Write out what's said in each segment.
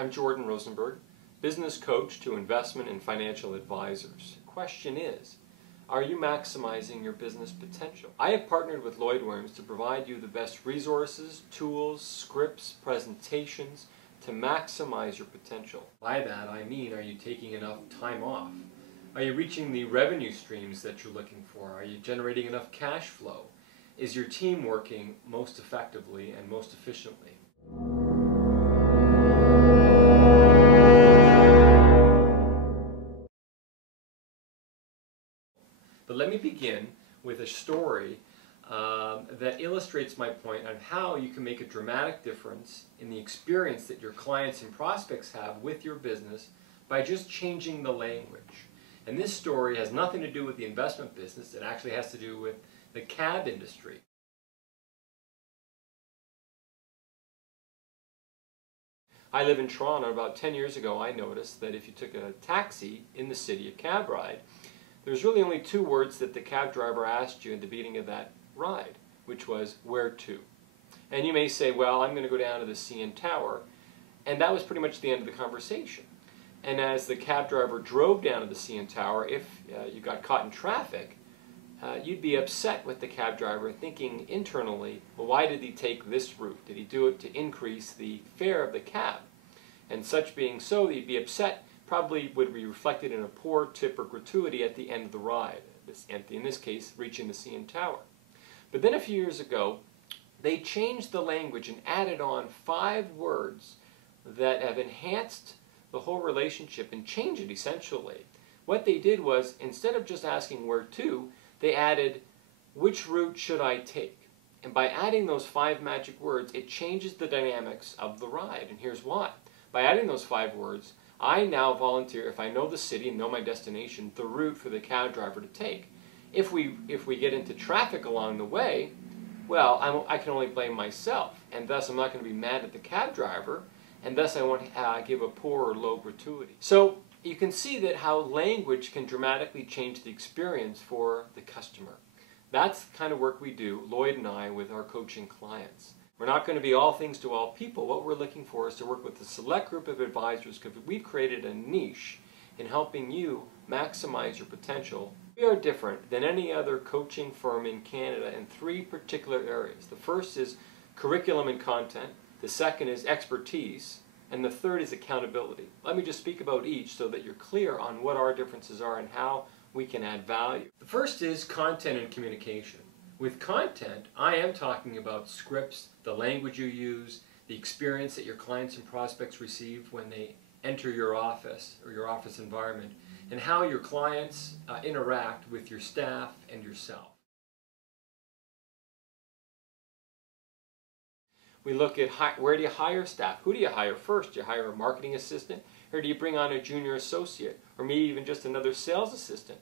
I'm Jordan Rosenberg, business coach to investment and financial advisors. The question is, are you maximizing your business potential? I have partnered with Lloyd Williams to provide you the best resources, tools, scripts, presentations to maximize your potential. By that I mean, are you taking enough time off? Are you reaching the revenue streams that you're looking for? Are you generating enough cash flow? Is your team working most effectively and most efficiently? But let me begin with a story that illustrates my point on how you can make a dramatic difference in the experience that your clients and prospects have with your business by just changing the language. And this story has nothing to do with the investment business. It actually has to do with the cab industry. I live in Toronto. About 10 years ago, I noticed that if you took a taxi in the city, a cab ride, there's really only two words that the cab driver asked you at the beginning of that ride, which was, where to? And you may say, well, I'm going to go down to the CN Tower, and that was pretty much the end of the conversation. And as the cab driver drove down to the CN Tower, if you got caught in traffic, you'd be upset with the cab driver, thinking internally, well, why did he take this route? Did he do it to increase the fare of the cab? And such being so, you'd be upset, probably would be reflected in a poor tip or gratuity at the end of the ride, in this case, reaching the CN Tower. But then a few years ago, they changed the language and added on 5 words that have enhanced the whole relationship and changed it essentially. What they did was, instead of just asking where to, they added, which route should I take? And by adding those 5 magic words, it changes the dynamics of the ride. And here's why. By adding those 5 words, I now volunteer, if I know the city and know my destination, the route for the cab driver to take. If we get into traffic along the way, well, I can only blame myself, and thus I'm not going to be mad at the cab driver, and thus I won't give a poor or low gratuity. So you can see that how language can dramatically change the experience for the customer. That's the kind of work we do, Lloyd and I, with our coaching clients. We're not going to be all things to all people. What we're looking for is to work with a select group of advisors, because we've created a niche in helping you maximize your potential. We are different than any other coaching firm in Canada in 3 particular areas. The first is curriculum and content. The second is expertise. And the third is accountability. Let me just speak about each so that you're clear on what our differences are and how we can add value. The first is content and communication. With content, I am talking about scripts, the language you use, the experience that your clients and prospects receive when they enter your office or your office environment, and how your clients interact with your staff and yourself. We look at where do you hire staff? Who do you hire first? Do you hire a marketing assistant? Or do you bring on a junior associate? Or maybe even just another sales assistant?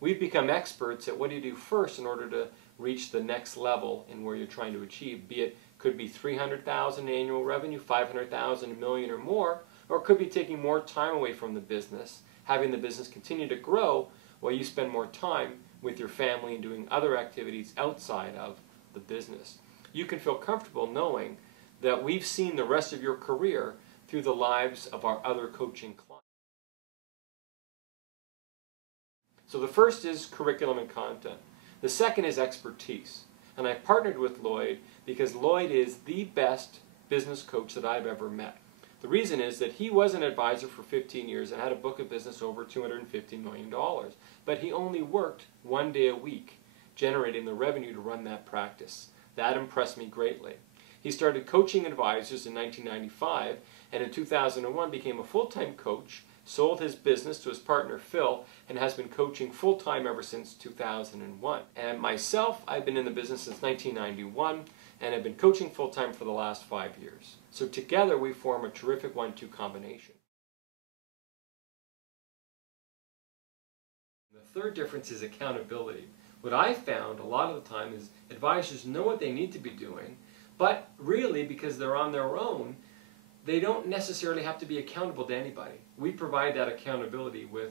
We've become experts at what do you do first in order to reach the next level in where you're trying to achieve. Be it could be $300,000 annual revenue, $500,000, $1 million or more, or it could be taking more time away from the business, having the business continue to grow while you spend more time with your family and doing other activities outside of the business. You can feel comfortable knowing that we've seen the rest of your career through the lives of our other coaching clients. So the first is curriculum and content. The second is expertise. And I partnered with Lloyd because Lloyd is the best business coach that I've ever met. The reason is that he was an advisor for 15 years and had a book of business over $250 million. But he only worked 1 day a week, generating the revenue to run that practice. That impressed me greatly. He started coaching advisors in 1995, and in 2001 became a full-time coach, sold his business to his partner Phil, and has been coaching full-time ever since 2001. And myself, I've been in the business since 1991, and have been coaching full-time for the last 5 years. So together we form a terrific 1-2 combination. The third difference is accountability. What I found a lot of the time is advisors know what they need to be doing, but really because they're on their own, they don't necessarily have to be accountable to anybody. We provide that accountability with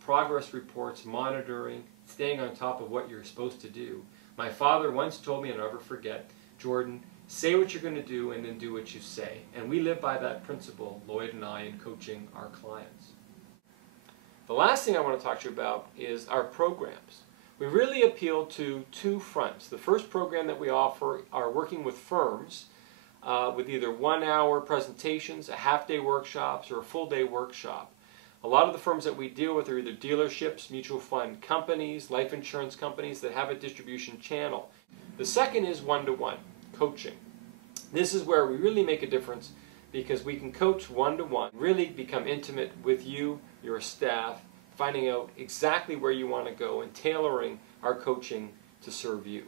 progress reports, monitoring, staying on top of what you're supposed to do. My father once told me, and I'll never forget, Jordan, Say what you're going to do and then do what you say. And we live by that principle, Lloyd and I, in coaching our clients. The last thing I want to talk to you about is our programs. We really appeal to two fronts. The first program that we offer are working with firms with either 1-hour presentations, a half-day workshops, or a full-day workshop. A lot of the firms that we deal with are either dealerships, mutual fund companies, life insurance companies that have a distribution channel. The second is one-to-one coaching. This is where we really make a difference because we can coach one-to-one, really become intimate with you, your staff, finding out exactly where you want to go and tailoring our coaching to serve you.